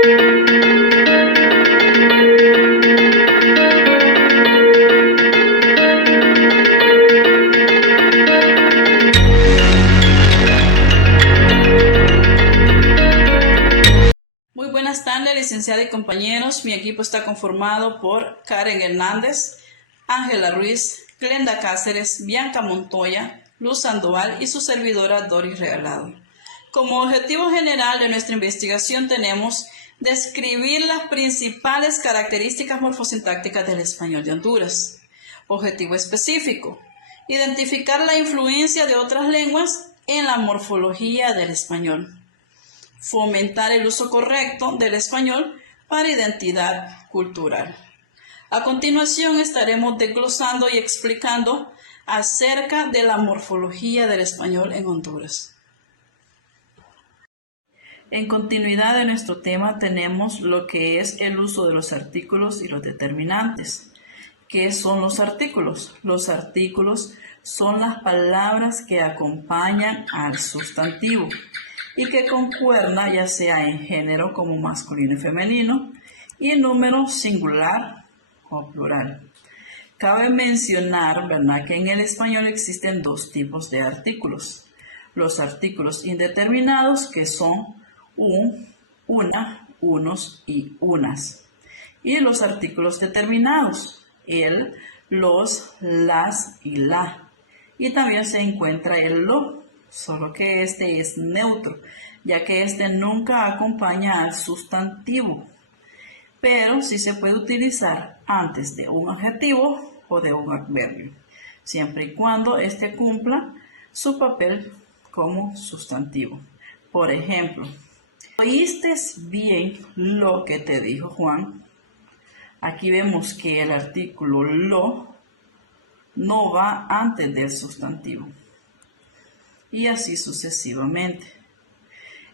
Muy buenas tardes, licenciada y compañeros. Mi equipo está conformado por Karen Hernández, Ángela Ruiz, Glenda Cáceres, Bianca Montoya, Luz Sandoval y su servidora Doris Regalado. Como objetivo general de nuestra investigación tenemos describir las principales características morfosintácticas del español de Honduras. Objetivo específico: identificar la influencia de otras lenguas en la morfología del español. Fomentar el uso correcto del español para identidad cultural. A continuación estaremos desglosando y explicando acerca de la morfología del español en Honduras. En continuidad de nuestro tema tenemos lo que es el uso de los artículos y los determinantes. ¿Qué son los artículos? Los artículos son las palabras que acompañan al sustantivo y que concuerdan ya sea en género como masculino y femenino y en número singular o plural. Cabe mencionar, ¿verdad?, que en el español existen dos tipos de artículos. Los artículos indeterminados, que son un, una, unos y unas. Y los artículos determinados, el, los, las y la. Y también se encuentra el lo, solo que este es neutro, ya que este nunca acompaña al sustantivo, pero sí se puede utilizar antes de un adjetivo o de un adverbio, siempre y cuando este cumpla su papel como sustantivo. Por ejemplo, ¿oíste bien lo que te dijo Juan? Aquí vemos que el artículo lo no va antes del sustantivo. Y así sucesivamente.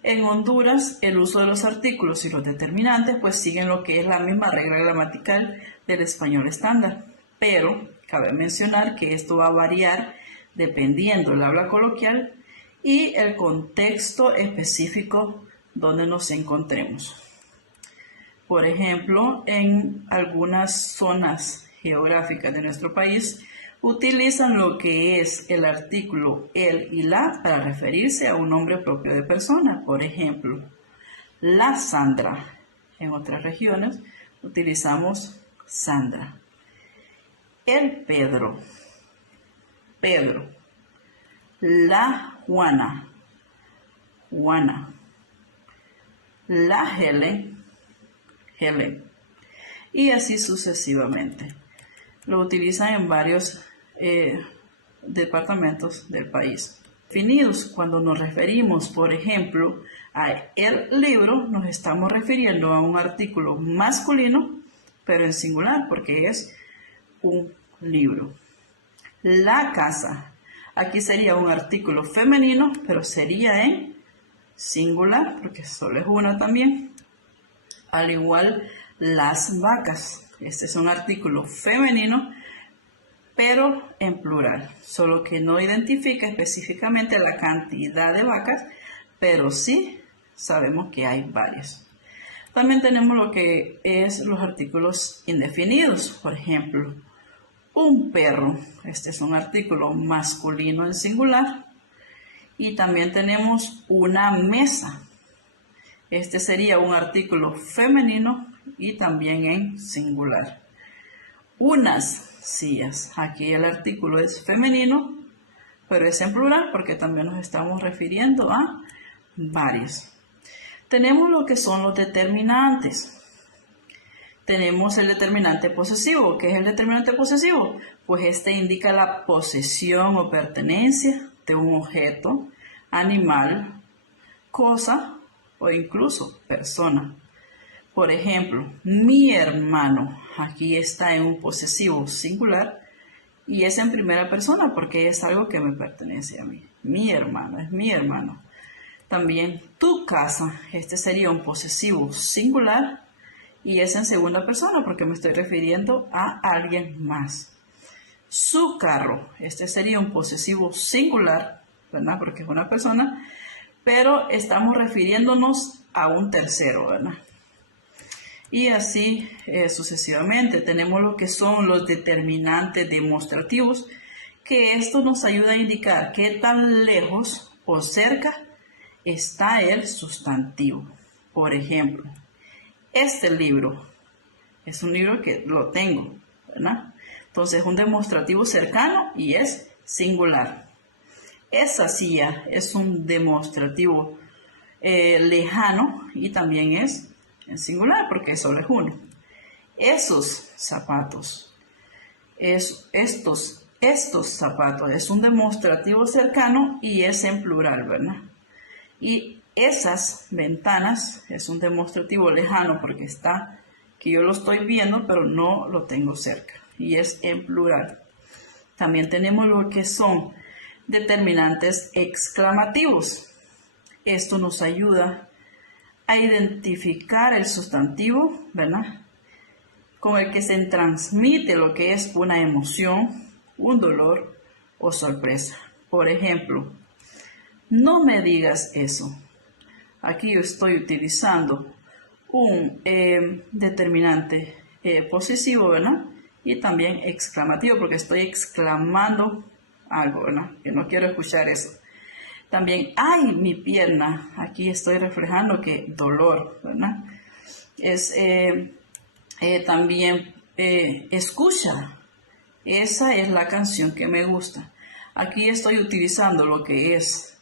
En Honduras, el uso de los artículos y los determinantes pues siguen lo que es la misma regla gramatical del español estándar, pero cabe mencionar que esto va a variar dependiendo del habla coloquial y el contexto específico donde nos encontremos. Por ejemplo, en algunas zonas geográficas de nuestro país utilizan lo que es el artículo el y la para referirse a un nombre propio de persona. Por ejemplo, la Sandra. En otras regiones utilizamos Sandra. El Pedro. Pedro. La Juana. Juana. La Helen. Helen. Y así sucesivamente. Lo utilizan en varios departamentos del país. Definidos, cuando nos referimos, por ejemplo, a el libro, nos estamos refiriendo a un artículo masculino, pero en singular, porque es un libro. La casa, aquí sería un artículo femenino, pero sería en singular, porque solo es una también. Al igual, las vacas, este es un artículo femenino, pero en plural, solo que no identifica específicamente la cantidad de vacas, pero sí sabemos que hay varias. También tenemos lo que es los artículos indefinidos, por ejemplo, un perro, este es un artículo masculino en singular, y también tenemos una mesa, este sería un artículo femenino y también en singular. Unas sillas, aquí el artículo es femenino, pero es en plural porque también nos estamos refiriendo a varios. Tenemos lo que son los determinantes. Tenemos el determinante posesivo. ¿Qué es el determinante posesivo? Pues este indica la posesión o pertenencia de un objeto, animal, cosa o incluso persona. Por ejemplo, mi hermano, aquí está en un posesivo singular y es en primera persona porque es algo que me pertenece a mí. Mi hermano, es mi hermano. También tu casa, este sería un posesivo singular y es en segunda persona porque me estoy refiriendo a alguien más. Su carro, este sería un posesivo singular, ¿verdad? Porque es una persona, pero estamos refiriéndonos a un tercero, ¿verdad? Y así sucesivamente. Tenemos lo que son los determinantes demostrativos, que esto nos ayuda a indicar qué tan lejos o cerca está el sustantivo. Por ejemplo, este libro es un libro que lo tengo, ¿verdad? Entonces es un demostrativo cercano y es singular. Esa silla es un demostrativo lejano y también es en singular porque solo es uno. Esos zapatos, estos zapatos es un demostrativo cercano y es en plural, ¿verdad? Y esas ventanas es un demostrativo lejano porque está que yo lo estoy viendo pero no lo tengo cerca y es en plural. También tenemos lo que son determinantes exclamativos. Esto nos ayuda a identificar el sustantivo, ¿verdad? Con el que se transmite lo que es una emoción, un dolor o sorpresa. Por ejemplo, no me digas eso. Aquí yo estoy utilizando un determinante posesivo, ¿verdad? Y también exclamativo, porque estoy exclamando algo, ¿verdad? Que no quiero escuchar eso. También, ay, mi pierna. Aquí estoy reflejando que dolor, ¿verdad? Es también, escucha. Esa es la canción que me gusta. Aquí estoy utilizando lo que es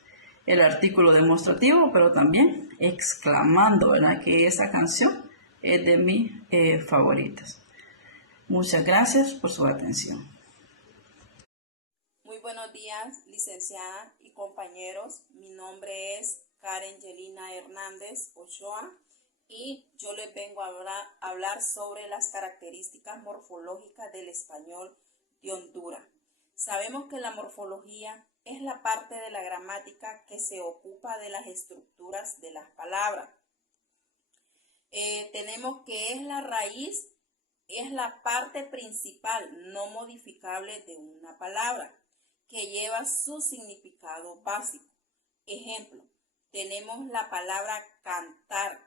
el artículo demostrativo, pero también exclamando, ¿verdad? Que esa canción es de mis favoritas. Muchas gracias por su atención. Muy buenos días, licenciada y compañeros. Mi nombre es Karen Yelina Hernández Ochoa y yo les vengo a hablar sobre las características morfológicas del español de Honduras. Sabemos que la morfología es la parte de la gramática que se ocupa de las estructuras de las palabras. Tenemos que es la raíz, es la parte principal no modificable de una palabra, que lleva su significado básico. Ejemplo, tenemos la palabra cantar,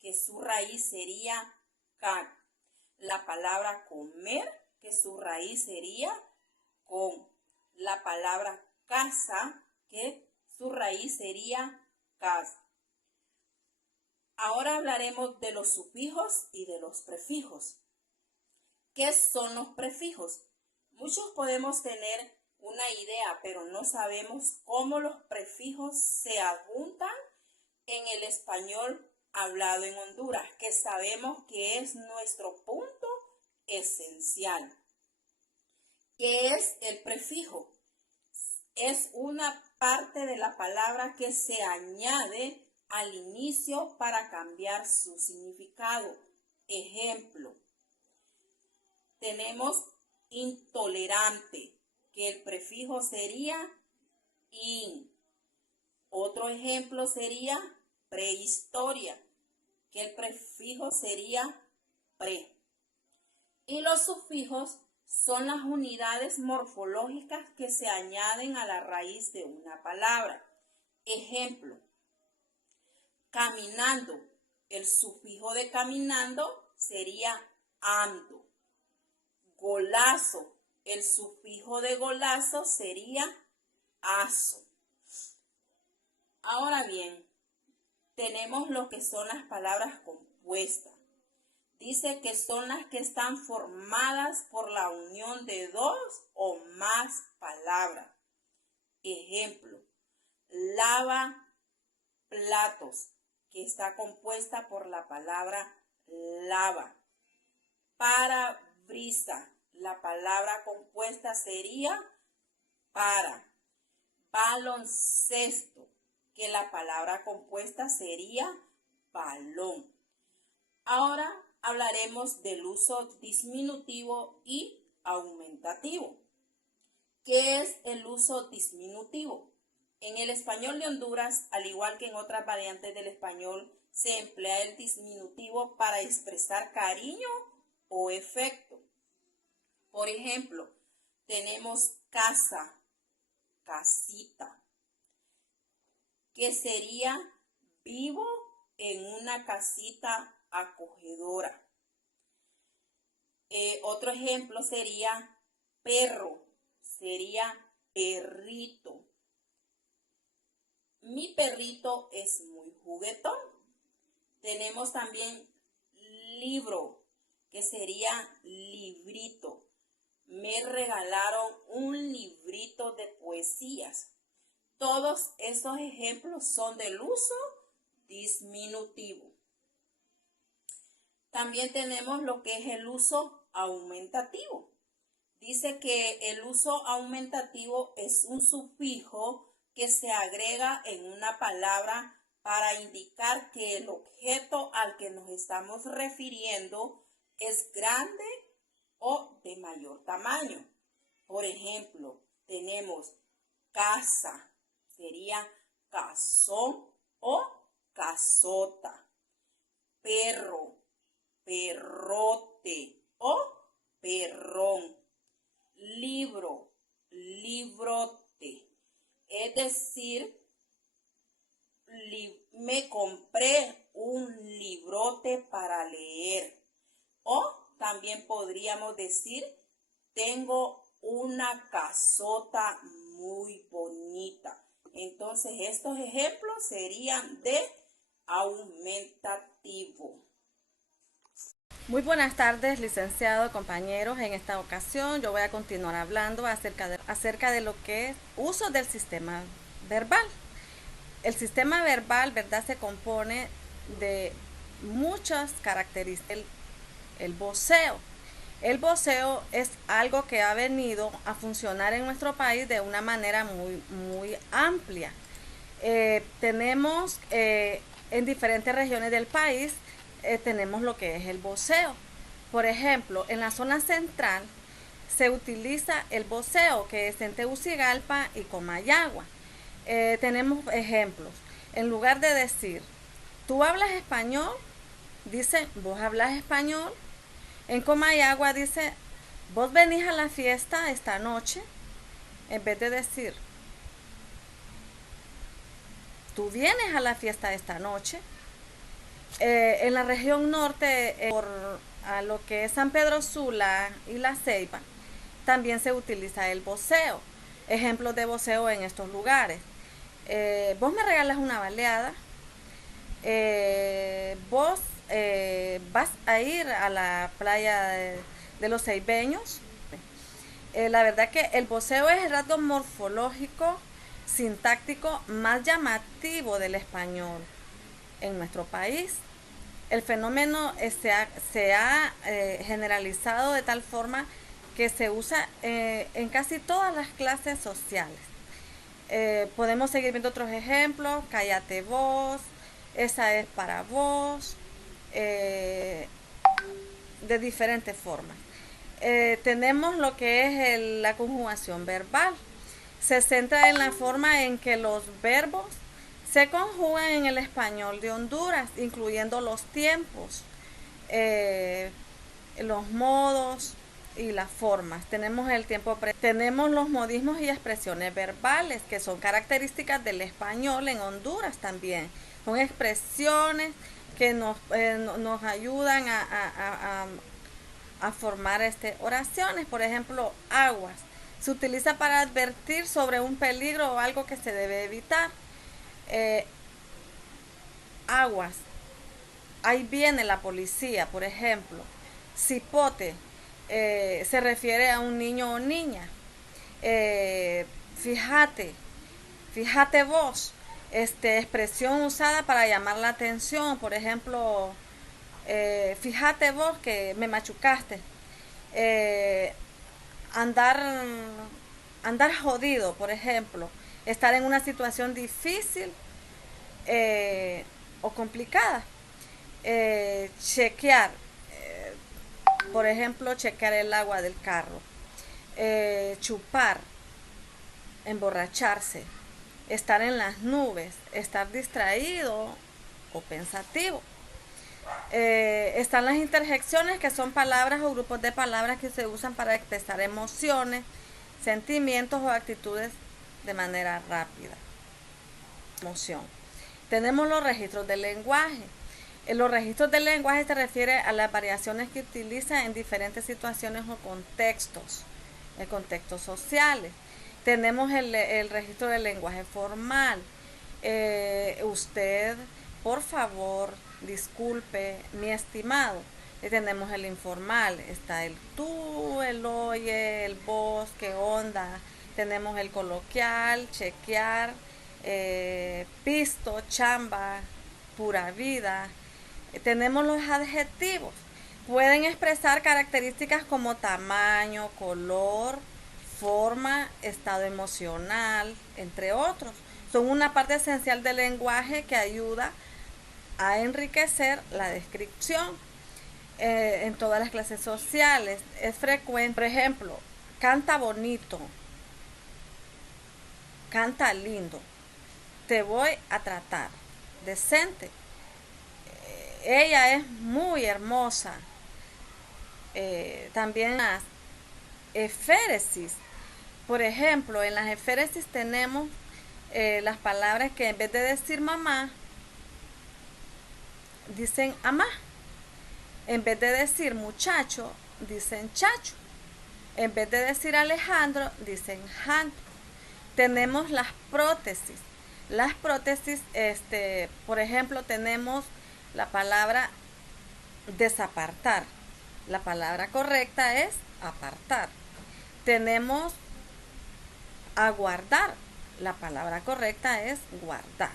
que su raíz sería can. La palabra comer, que su raíz sería con. La palabra casa, que su raíz sería cas. Ahora hablaremos de los sufijos y de los prefijos. ¿Qué son los prefijos? Muchos podemos tener una idea, pero no sabemos cómo los prefijos se adjuntan en el español hablado en Honduras, que sabemos que es nuestro punto esencial. ¿Qué es el prefijo? Es una parte de la palabra que se añade al inicio para cambiar su significado. Ejemplo, tenemos intolerante, que el prefijo sería in. Otro ejemplo sería prehistoria, que el prefijo sería pre. Y los sufijos son las unidades morfológicas que se añaden a la raíz de una palabra. Ejemplo, caminando, el sufijo de caminando sería ando. Golazo, el sufijo de golazo sería aso. Ahora bien, tenemos lo que son las palabras compuestas. Dice que son las que están formadas por la unión de dos o más palabras. Ejemplo, lava platos, que está compuesta por la palabra lava. Parabrisa, la palabra compuesta sería para. Baloncesto, que la palabra compuesta sería balón. Ahora hablaremos del uso disminutivo y aumentativo. ¿Qué es el uso disminutivo? En el español de Honduras, al igual que en otras variantes del español, se emplea el disminutivo para expresar cariño o afecto. Por ejemplo, tenemos casa, casita, que sería vivo en una casita acogedora. Otro ejemplo sería perro, sería perrito. Mi perrito es muy juguetón. Tenemos también libro, que sería librito. Me regalaron un librito de poesías. Todos estos ejemplos son del uso disminutivo. También tenemos lo que es el uso aumentativo. Dice que el uso aumentativo es un sufijo que se agrega en una palabra para indicar que el objeto al que nos estamos refiriendo es grande o de mayor tamaño. Por ejemplo, tenemos casa, sería casón o casota. Perro, perrote o perrón. Libro, librote. Es decir, me compré un librote para leer. O también podríamos decir, tengo una casota muy bonita. Entonces, estos ejemplos serían de aumentativo. Muy buenas tardes, licenciado, compañeros. En esta ocasión yo voy a continuar hablando acerca de lo que es uso del sistema verbal. El sistema verbal, ¿verdad?, se compone de muchas características. El voceo. El voceo es algo que ha venido a funcionar en nuestro país de una manera muy amplia. Tenemos en diferentes regiones del país tenemos lo que es el voceo. Por ejemplo, en la zona central se utiliza el voceo, que es en Tegucigalpa y Comayagua. Tenemos ejemplos. En lugar de decir, ¿tú hablas español?, dice, ¿vos hablas español? En Comayagua dice, ¿vos venís a la fiesta esta noche? En vez de decir, ¿tú vienes a la fiesta esta noche? En la región norte, por a lo que es San Pedro Sula y La Ceiba, también se utiliza el voceo. Ejemplos de voceo en estos lugares. Vos me regalas una baleada. Vos vas a ir a la playa de los Ceibeños. La verdad que el voceo es el rasgo morfológico, sintáctico más llamativo del español en nuestro país. El fenómeno se ha generalizado de tal forma que se usa en casi todas las clases sociales. Podemos seguir viendo otros ejemplos: cállate vos, esa es para vos, de diferentes formas. Tenemos lo que es la conjugación verbal. Se centra en la forma en que los verbos se conjugan en el español de Honduras, incluyendo los tiempos, los modos y las formas. Tenemos el tiempo tenemos los modismos y expresiones verbales, que son características del español en Honduras también. Son expresiones que nos ayudan a formar oraciones. Por ejemplo, aguas. Se utiliza para advertir sobre un peligro o algo que se debe evitar. Aguas, ahí viene la policía, por ejemplo. Cipote, se refiere a un niño o niña. Fíjate vos, expresión usada para llamar la atención. Por ejemplo, fíjate vos que me machucaste. Andar jodido, por ejemplo, estar en una situación difícil o complicada. Chequear, por ejemplo, chequear el agua del carro. Chupar, emborracharse, estar en las nubes, estar distraído o pensativo. Están las interjecciones, que son palabras o grupos de palabras que se usan para expresar emociones, sentimientos o actitudes de manera rápida. Emoción. Tenemos los registros del lenguaje. Los registros del lenguaje se refiere a las variaciones que utiliza en diferentes situaciones o contextos, en contextos sociales. Tenemos el registro del lenguaje formal. Usted, por favor, disculpe, mi estimado. Tenemos el informal, está el tú, el oye, el vos, qué onda. Tenemos el coloquial, chequear, pisto, chamba, pura vida. Tenemos los adjetivos. Pueden expresar características como tamaño, color, forma, estado emocional, entre otros. Son una parte esencial del lenguaje que ayuda a enriquecer la descripción en todas las clases sociales. Es frecuente, por ejemplo, canta bonito, canta lindo, te voy a tratar decente, ella es muy hermosa. También las eféresis. Por ejemplo, en las eféresis tenemos las palabras que en vez de decir mamá, dicen amá. En vez de decir muchacho, dicen chacho. En vez de decir Alejandro, dicen Jandro. Tenemos las prótesis. Las prótesis, por ejemplo, tenemos la palabra desapartar. La palabra correcta es apartar. Tenemos aguardar. La palabra correcta es guardar.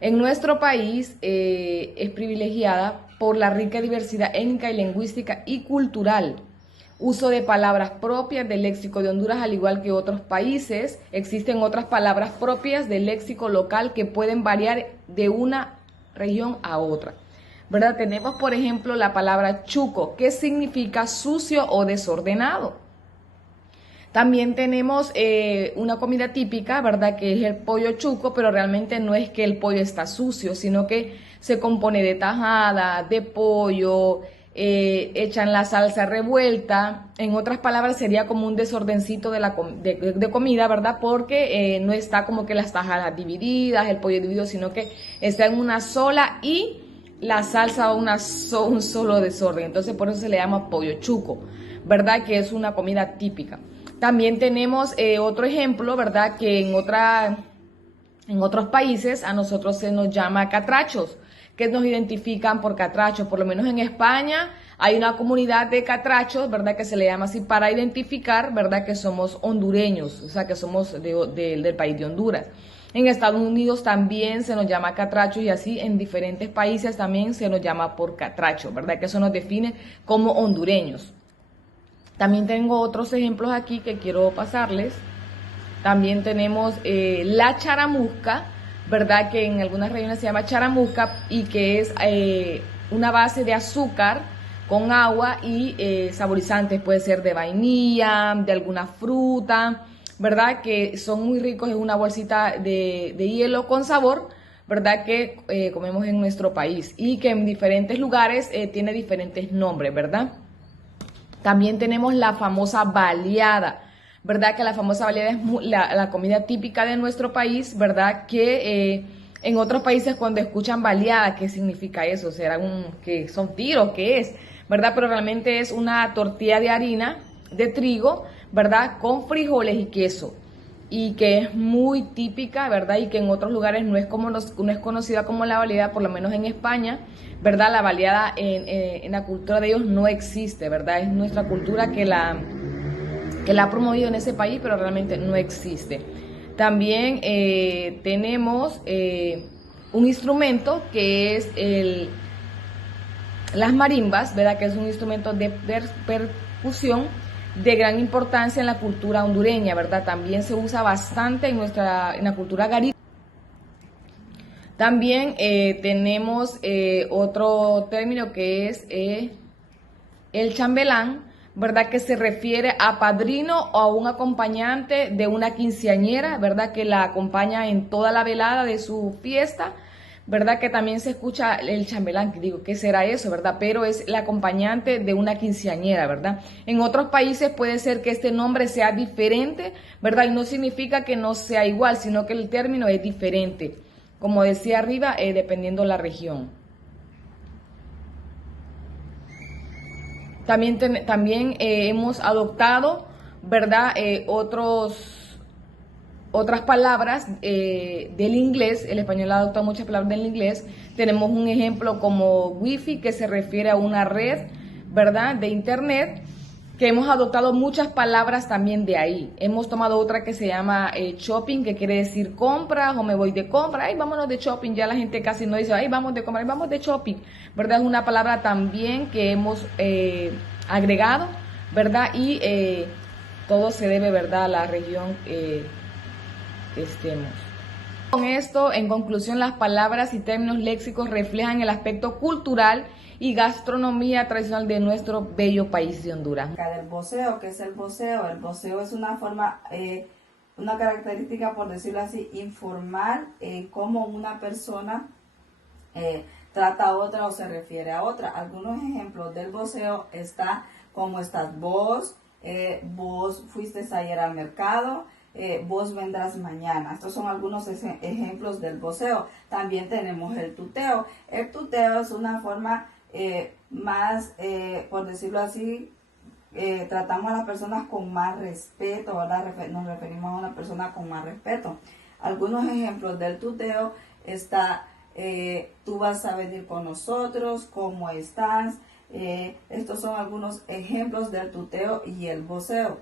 En nuestro país es privilegiada por la rica diversidad étnica y lingüística y cultural. Uso de palabras propias del léxico de Honduras, al igual que otros países. Existen otras palabras propias del léxico local que pueden variar de una región a otra, ¿verdad? Tenemos, por ejemplo, la palabra chuco, que significa sucio o desordenado. También tenemos una comida típica, ¿verdad? Que es el pollo chuco, pero realmente no es que el pollo está sucio, sino que se compone de tajada, de pollo, echan la salsa revuelta. En otras palabras, sería como un desordencito de comida, ¿verdad? Porque no está como que las tajadas divididas, el pollo dividido, sino que está en una sola y la salsa un solo desorden. Entonces, por eso se le llama pollo chuco, ¿verdad? Que es una comida típica. También tenemos otro ejemplo, ¿verdad? Que en otros países a nosotros se nos llama catrachos, que nos identifican por catrachos. Por lo menos en España hay una comunidad de catrachos, ¿verdad? Que se le llama así para identificar, ¿verdad? Que somos hondureños, o sea, que somos del país de Honduras. En Estados Unidos también se nos llama catrachos y así en diferentes países también se nos llama por catracho, ¿verdad? Que eso nos define como hondureños. También tengo otros ejemplos aquí que quiero pasarles. También tenemos la charamusca, ¿verdad? Que en algunas regiones se llama charamusca y que es una base de azúcar con agua y saborizantes. Puede ser de vainilla, de alguna fruta, ¿verdad? Que son muy ricos. Es una bolsita de hielo con sabor, ¿verdad? Que comemos en nuestro país y que en diferentes lugares tiene diferentes nombres, ¿verdad? También tenemos la famosa baleada, ¿verdad? Que la famosa baleada es la comida típica de nuestro país, ¿verdad? Que en otros países cuando escuchan baleada, ¿qué significa eso? ¿Será que son tiros? ¿Qué es? ¿Verdad? Pero realmente es una tortilla de harina de trigo, ¿verdad? Con frijoles y queso. Y que es muy típica, ¿verdad? Y que en otros lugares no es conocida como la baleada, por lo menos en España, ¿verdad? La baleada en la cultura de ellos no existe, ¿verdad? Es nuestra cultura que la ha promovido en ese país, pero realmente no existe. También tenemos un instrumento que es las marimbas, ¿verdad? Que es un instrumento de percusión de gran importancia en la cultura hondureña, ¿verdad? También se usa bastante en la cultura garífuna. También tenemos otro término que es el chambelán, ¿verdad? Que se refiere a padrino o a un acompañante de una quinceañera, ¿verdad? Que la acompaña en toda la velada de su fiesta, ¿verdad? Que también se escucha el chambelán, que digo, ¿qué será eso, verdad? Pero es el acompañante de una quinceañera, ¿verdad? En otros países puede ser que este nombre sea diferente, ¿verdad? Y no significa que no sea igual, sino que el término es diferente, como decía arriba, dependiendo la región. También hemos adoptado, ¿verdad? Otras palabras del inglés. El español ha adoptado muchas palabras del inglés. Tenemos un ejemplo como wifi, que se refiere a una red, ¿verdad?, de internet, que hemos adoptado muchas palabras también de ahí. Hemos tomado otra que se llama shopping, que quiere decir compras, o me voy de compra, ay, vámonos de shopping. Ya la gente casi no dice, ay, vamos de compra, ay, vamos de shopping, ¿verdad? Es una palabra también que hemos agregado, ¿verdad? Y todo se debe, ¿verdad?, a la región que estemos. Con esto, en conclusión, las palabras y términos léxicos reflejan el aspecto cultural y gastronomía tradicional de nuestro bello país de Honduras. Del voceo, ¿qué es el voceo? El voceo es una forma, una característica, por decirlo así, informal, cómo una persona trata a otra o se refiere a otra. Algunos ejemplos del voceo está como estás vos, vos fuiste ayer al mercado, vos vendrás mañana. Estos son algunos ejemplos del voceo. También tenemos el tuteo. El tuteo es una forma más, por decirlo así, tratamos a las personas con más respeto, ¿verdad? Nos referimos a una persona con más respeto. Algunos ejemplos del tuteo está, tú vas a venir con nosotros, ¿cómo estás? Estos son algunos ejemplos del tuteo y el voceo.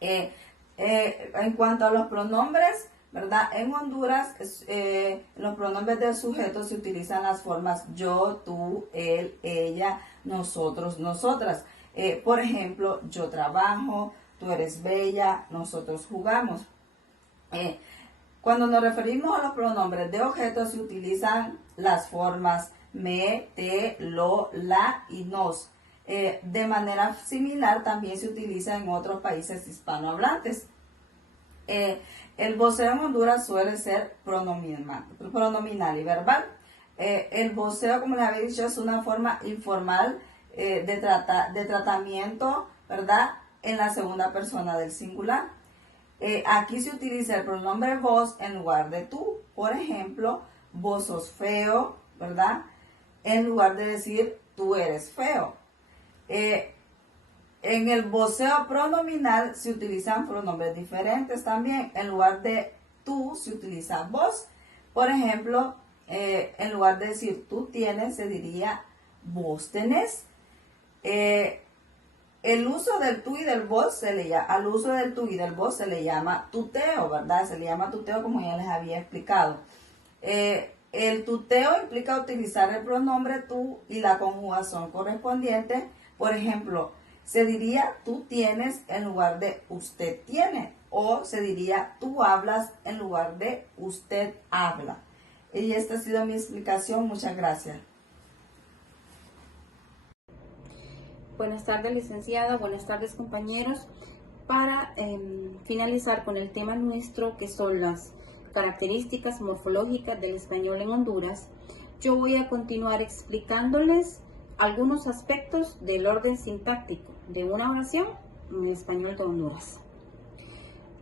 En cuanto a los pronombres, ¿verdad? En Honduras, los pronombres del sujeto se utilizan las formas yo, tú, él, ella, nosotros, nosotras. Por ejemplo, yo trabajo, tú eres bella, nosotros jugamos. Cuando nos referimos a los pronombres de objetos, se utilizan las formas me, te, lo, la y nos. De manera similar también se utiliza en otros países hispanohablantes. El voceo en Honduras suele ser pronominal y verbal. El voceo, como les había dicho, es una forma informal de tratamiento, ¿verdad?, en la segunda persona del singular. Aquí se utiliza el pronombre vos en lugar de tú. Por ejemplo, vos sos feo, ¿verdad?, en lugar de decir tú eres feo. En el voceo pronominal se utilizan pronombres diferentes también. En lugar de tú se utiliza vos. Por ejemplo, en lugar de decir tú tienes, se diría vos tenés. El uso del tú y del vos al uso del tú y del vos se le llama tuteo, ¿verdad? Se le llama tuteo, como ya les había explicado. El tuteo implica utilizar el pronombre tú y la conjugación correspondiente. Por ejemplo, se diría tú tienes en lugar de usted tiene, o se diría tú hablas en lugar de usted habla. Y esta ha sido mi explicación. Muchas gracias. Buenas tardes, licenciada. Buenas tardes, compañeros. Para finalizar con el tema nuestro, que son las características morfológicas del español en Honduras, yo voy a continuar explicándoles algunos aspectos del orden sintáctico de una oración en el español de Honduras.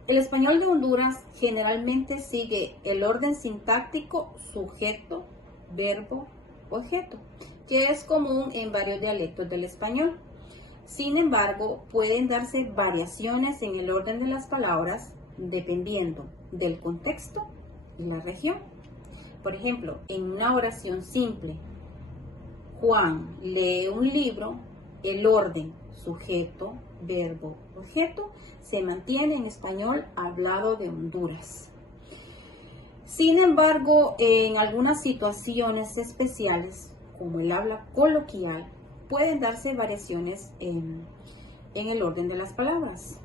El español de Honduras generalmente sigue el orden sintáctico sujeto, verbo, objeto, que es común en varios dialectos del español. Sin embargo, pueden darse variaciones en el orden de las palabras dependiendo del contexto y la región. Por ejemplo, en una oración simple, Juan lee un libro, el orden sujeto, verbo, objeto se mantiene en español hablado de Honduras. Sin embargo, en algunas situaciones especiales, como el habla coloquial, pueden darse variaciones en el orden de las palabras.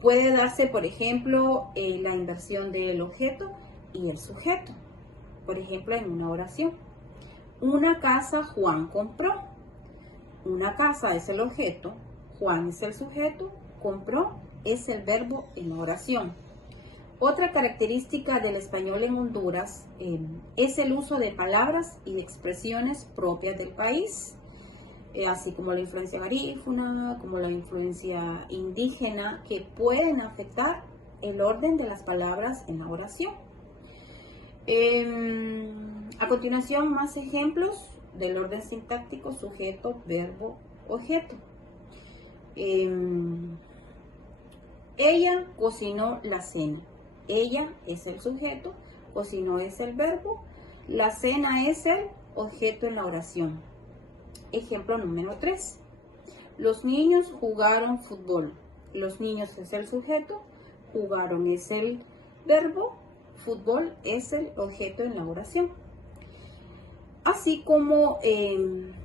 Puede darse, por ejemplo, la inversión del objeto y el sujeto. Por ejemplo, en una oración. Una casa Juan compró. Una casa es el objeto, Juan es el sujeto, compró es el verbo en la oración. Otra característica del español en Honduras es el uso de palabras y de expresiones propias del país, así como la influencia garífuna, como la influencia indígena, que pueden afectar el orden de las palabras en la oración. A continuación, más ejemplos del orden sintáctico sujeto, verbo, objeto. Ella cocinó la cena. Ella es el sujeto, cocinó es el verbo, la cena es el objeto en la oración. Ejemplo número 3. Los niños jugaron fútbol. Los niños es el sujeto, jugaron es el verbo, fútbol es el objeto en la oración. Así como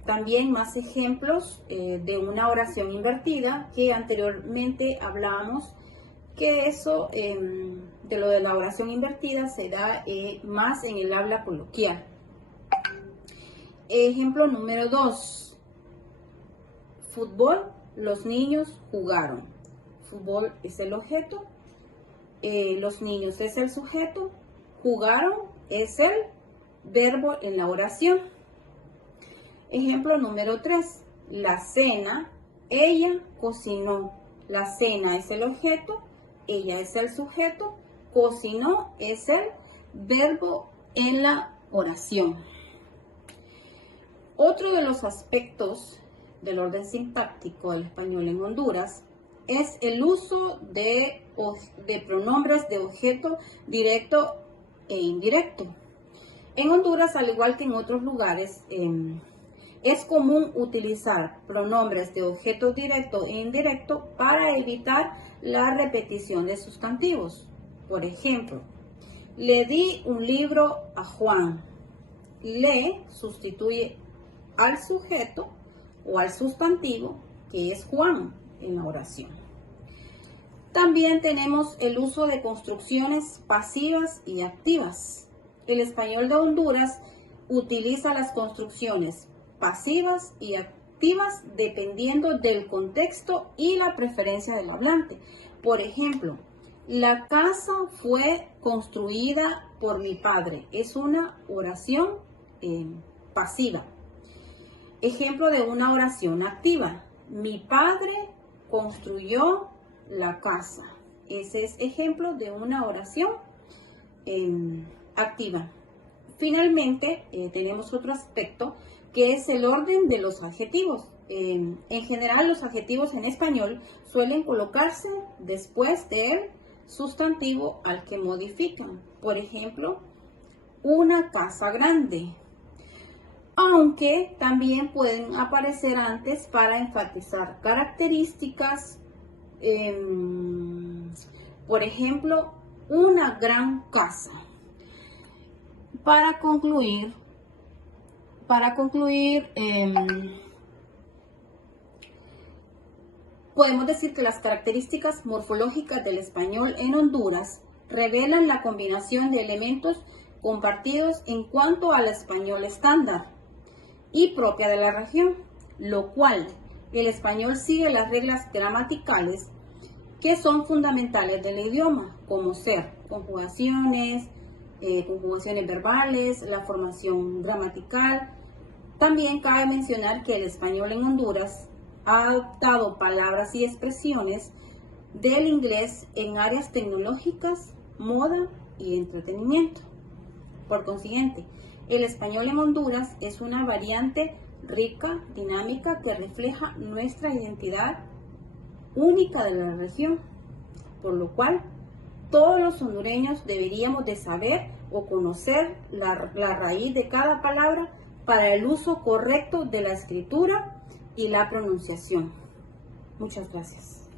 también más ejemplos de una oración invertida que anteriormente hablábamos, que eso de lo de la oración invertida se da más en el habla coloquial. Ejemplo número 2. Fútbol, los niños jugaron. Fútbol es el objeto, los niños es el sujeto, jugaron es el verbo en la oración. Ejemplo número 3. La cena, ella cocinó. La cena es el objeto, ella es el sujeto, cocinó es el verbo en la oración. Otro de los aspectos del orden sintáctico del español en Honduras es el uso de pronombres de objeto directo e indirecto. En Honduras, al igual que en otros lugares, es común utilizar pronombres de objeto directo e indirecto para evitar la repetición de sustantivos. Por ejemplo, le di un libro a Juan. Le sustituye al sujeto o al sustantivo, que es Juan, en la oración. También tenemos el uso de construcciones pasivas y activas. El español de Honduras utiliza las construcciones pasivas y activas dependiendo del contexto y la preferencia del hablante. Por ejemplo, la casa fue construida por mi padre. Es una oración pasiva. Ejemplo de una oración activa. Mi padre construyó la casa. Ese es ejemplo de una oración activa. Finalmente, tenemos otro aspecto que es el orden de los adjetivos. En general, los adjetivos en español suelen colocarse después del sustantivo al que modifican. Por ejemplo, una casa grande. Aunque también pueden aparecer antes para enfatizar características. Por ejemplo, una gran casa. Para concluir, podemos decir que las características morfológicas del español en Honduras revelan la combinación de elementos compartidos en cuanto al español estándar y propia de la región, lo cual el español sigue las reglas gramaticales que son fundamentales del idioma, como ser conjugaciones verbales, la formación gramatical. También cabe mencionar que el español en Honduras ha adoptado palabras y expresiones del inglés en áreas tecnológicas, moda y entretenimiento. Por consiguiente, el español en Honduras es una variante rica, dinámica, que refleja nuestra identidad única de la región, por lo cual todos los hondureños deberíamos de saber o conocer la raíz de cada palabra para el uso correcto de la escritura y la pronunciación. Muchas gracias.